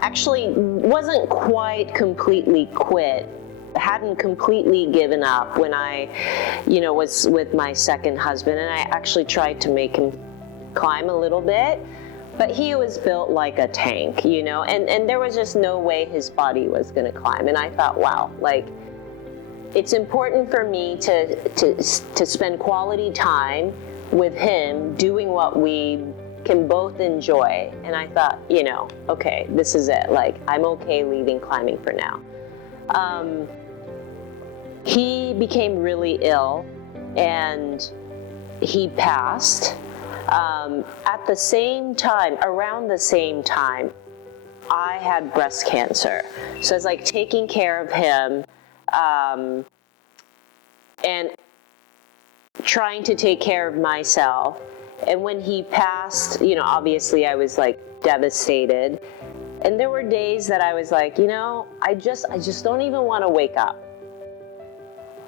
actually wasn't quite completely quit, hadn't completely given up when I, was with my second husband, and I actually tried to make him climb a little bit, but he was built like a tank, and there was just no way his body was going to climb. And I thought, wow, like, it's important for me to spend quality time with him doing what we can both enjoy. And I thought, okay, this is it. Like, I'm okay leaving climbing for now. He became really ill and he passed. At the same time, around the same time, I had breast cancer. So I was like taking care of him, and trying to take care of myself. And when he passed, obviously I was like devastated. And there were days that I was like, I just don't even want to wake up.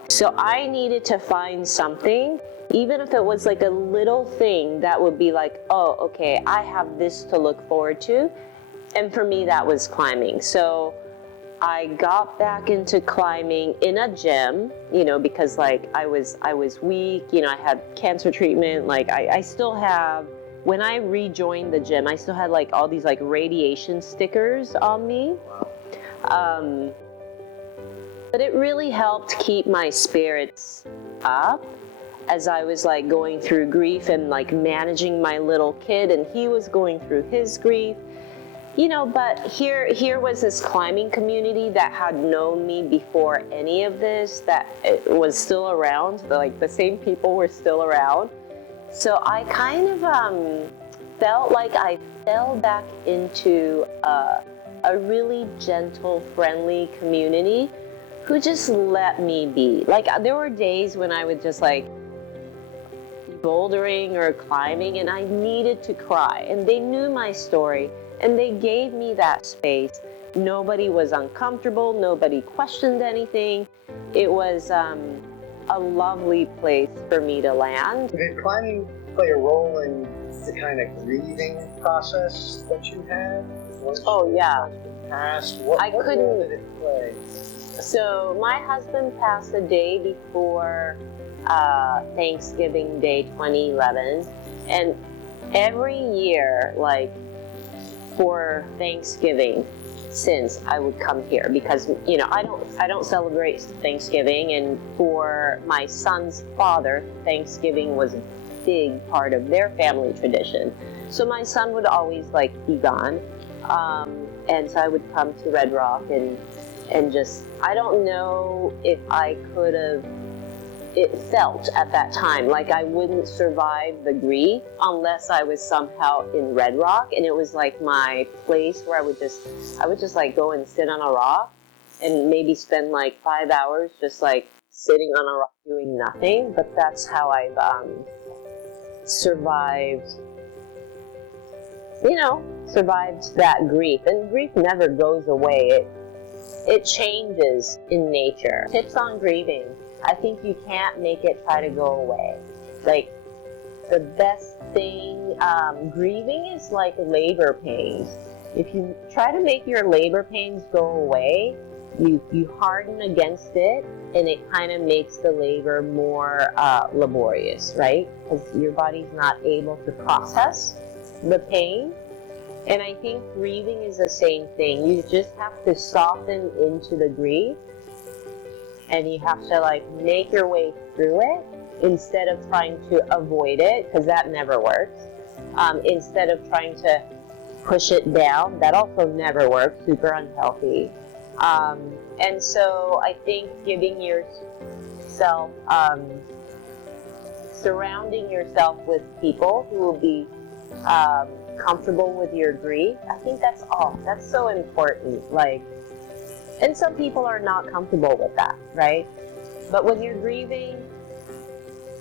So I needed to find something, even if it was like a little thing that would be like, oh, okay, I have this to look forward to. And for me, that was climbing. So I got back into climbing in a gym, because like I was weak, I had cancer treatment. Like I still have, when I rejoined the gym, I still had like all these like radiation stickers on me. But it really helped keep my spirits up as I was like going through grief and like managing my little kid, and he was going through his grief. But here was this climbing community that had known me before any of this, that it was still around, like the same people were still around. So I kind of felt like I fell back into a really gentle, friendly community who just let me be. Like there were days when I would just like bouldering or climbing and I needed to cry, and they knew my story. And they gave me that space. Nobody was uncomfortable. Nobody questioned anything. It was a lovely place for me to land. Did climbing play a role in the kind of grieving process that you had? Oh, yeah. What role did it play? So my husband passed the day before Thanksgiving Day 2011. And every year, like, for Thanksgiving, since I would come here, because I don't celebrate Thanksgiving, and for my son's father, Thanksgiving was a big part of their family tradition. So my son would always like be gone, and so I would come to Red Rock and just, I don't know if I could have. It felt at that time like I wouldn't survive the grief unless I was somehow in Red Rock, and it was like my place where I would just like go and sit on a rock and maybe spend like 5 hours just like sitting on a rock doing nothing. But that's how I've survived that grief. And grief never goes away. It changes in nature. Tips on grieving. I think you can't make it try to go away. Like, the best thing, grieving is like labor pains. If you try to make your labor pains go away, you harden against it, and it kind of makes the labor more laborious, right? Because your body's not able to process the pain. And I think grieving is the same thing. You just have to soften into the grief, and you have to like make your way through it instead of trying to avoid it, because that never works. Instead of trying to push it down, that also never works, super unhealthy. And so I think giving yourself, surrounding yourself with people who will be comfortable with your grief, I think that's so important. Like, and some people are not comfortable with that, right? But when you're grieving,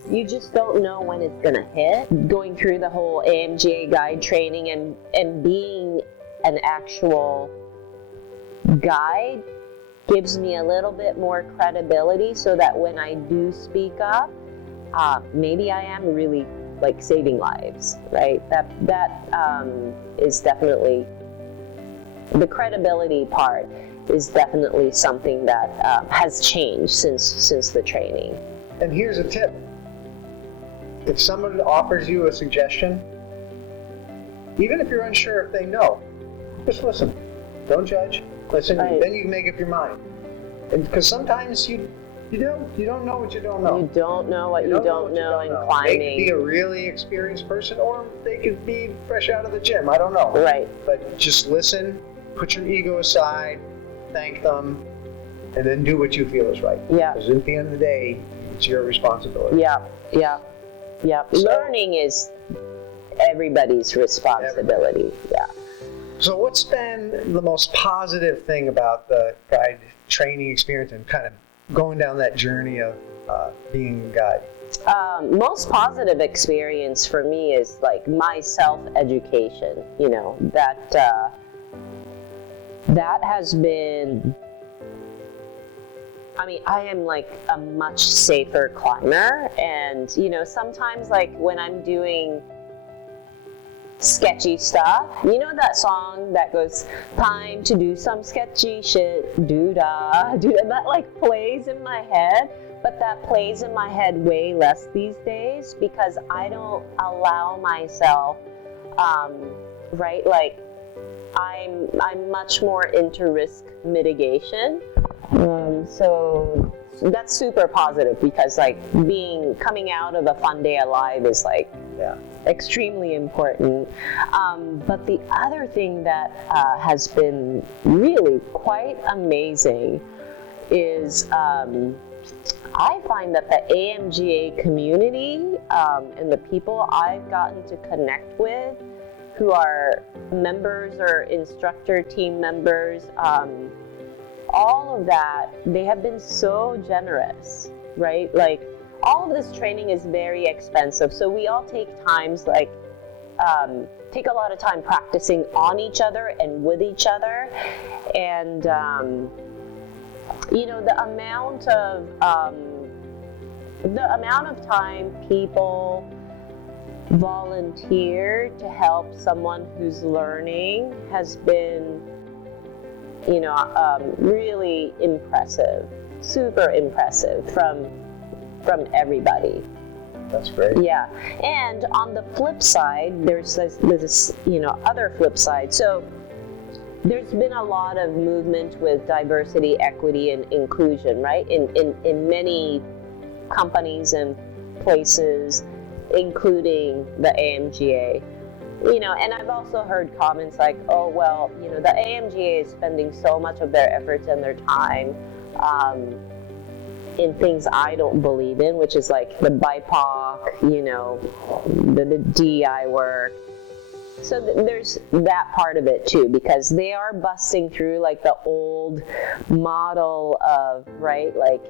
you just don't know when it's gonna hit. Going through the whole AMGA guide training and being an actual guide gives me a little bit more credibility, so that when I do speak up, maybe I am really like saving lives, right? That is definitely the credibility part is definitely something that has changed since the training. And here's a tip. If someone offers you a suggestion, even if you're unsure if they know, just listen. Don't judge. Listen, Right. then you can make up your mind. And because sometimes you don't know what you don't know. You don't know what you don't know in They could climbing. be a really experienced person, or they could be fresh out of the gym. I don't know. Right. But just listen, put your ego aside, thank them, and then do what you feel is right. Yeah. Because at the end of the day, it's your responsibility. Yeah. So- Learning is everybody's responsibility. Yeah. So what's been the most positive thing about the guide training experience and kind of going down that journey of being a guide? Most positive experience for me is like my self-education. You know, that has been, I mean, I am like a much safer climber, and you know, sometimes like when I'm doing sketchy stuff, you know that song that goes, time to do some sketchy shit, doo-dah, doo-dah, that like plays in my head, but that plays in my head way less these days because I don't allow myself, right, like I'm much more into risk mitigation, so that's super positive because like coming out of a fun day alive is like extremely important. But the other thing that has been really quite amazing is I find that the AMGA community and the people I've gotten to connect with who are members or instructor team members, all of that, they have been so generous, right? Like, all of this training is very expensive, so we all take times, like, take a lot of time practicing on each other and with each other, and you know, the amount of time people volunteer to help someone who's learning has been, you know, really impressive, super impressive from everybody. That's great. Yeah, and on the flip side, there's this you know, other flip side. So there's been a lot of movement with diversity, equity, and inclusion, right? In many companies and places, including the AMGA. You know, and I've also heard comments like, oh, well, you know, the AMGA is spending so much of their efforts and their time in things I don't believe in, which is like the BIPOC, you know, the DEI work. So there's that part of it too, because they are busting through like the old model of, right, like,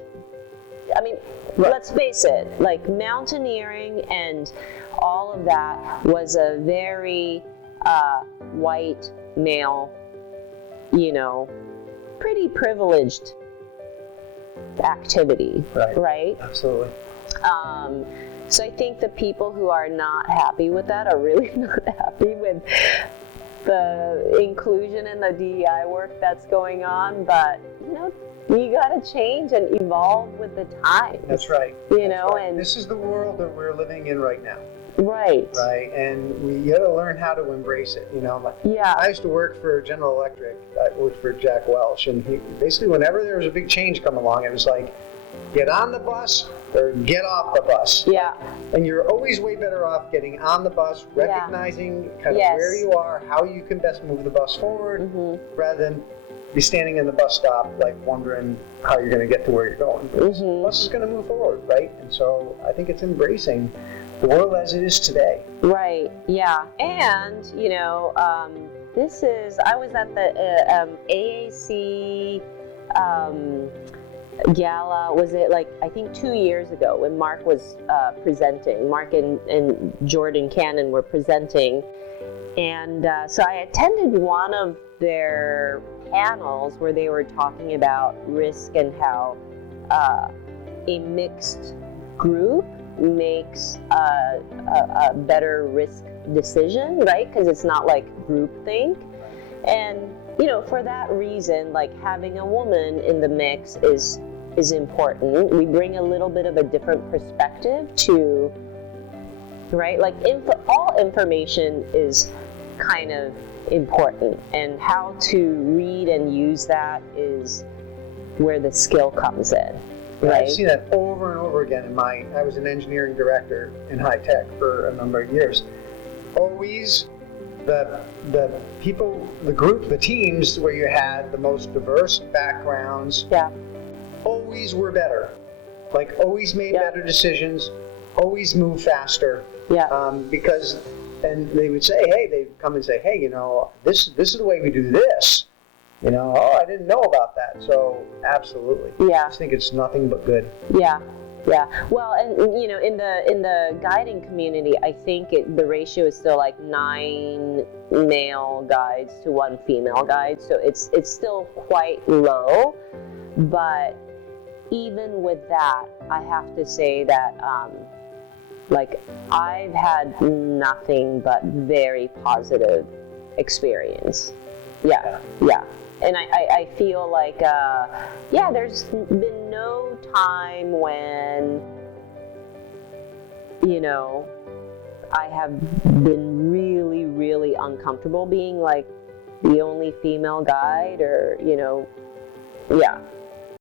I mean, let's face it, like mountaineering and all of that was a very white male, you know, pretty privileged activity, right? Absolutely. So I think the people who are not happy with that are really not happy with the inclusion and the DEI work that's going on, but you know, you gotta change and evolve with the times. That's right. You know, and this is the world that we're living in right now. Right. Right, and we got to learn how to embrace it. You know, like, Yeah. I used to work for General Electric. I worked for Jack Welch, and he basically, whenever there was a big change come along, it was like, get on the bus or get off the bus. Yeah. And you're always way better off getting on the bus, recognizing kind of where you are, how you can best move the bus forward, rather than be standing in the bus stop, like wondering how you're going to get to where you're going. The bus is going to move forward, right? And so I think it's embracing the world as it is today. Right, yeah. And, you know, I was at the AAC gala, was it like, I think 2 years ago when Mark was presenting, Mark and Jordan Cannon were presenting. And so I attended one of their panels where they were talking about risk and how a mixed group makes a better risk decision, right? Because it's not like groupthink. And you know, for that reason, like having a woman in the mix is important. We bring a little bit of a different perspective to, right? Like all information is kind of important, and how to read and use that is where the skill comes in, right? I've seen that over and over again I was an engineering director in high tech for a number of years. Always the people, the group, the teams where you had the most diverse backgrounds, always were better. Like always made better decisions, always moved faster. Because, and they would say, hey, they'd come and say, hey, you know, this is the way we do this. You know, oh, I didn't know about that. So absolutely. I just think it's nothing but good. Yeah. Well, and you know, in the guiding community, I think the ratio is still like 9 male guides to 1 female guide. So it's still quite low. But even with that, I have to say that like I've had nothing but very positive experience. Yeah. And I feel like, there's been no time when, you know, I have been really, really uncomfortable being like the only female guide, or, you know,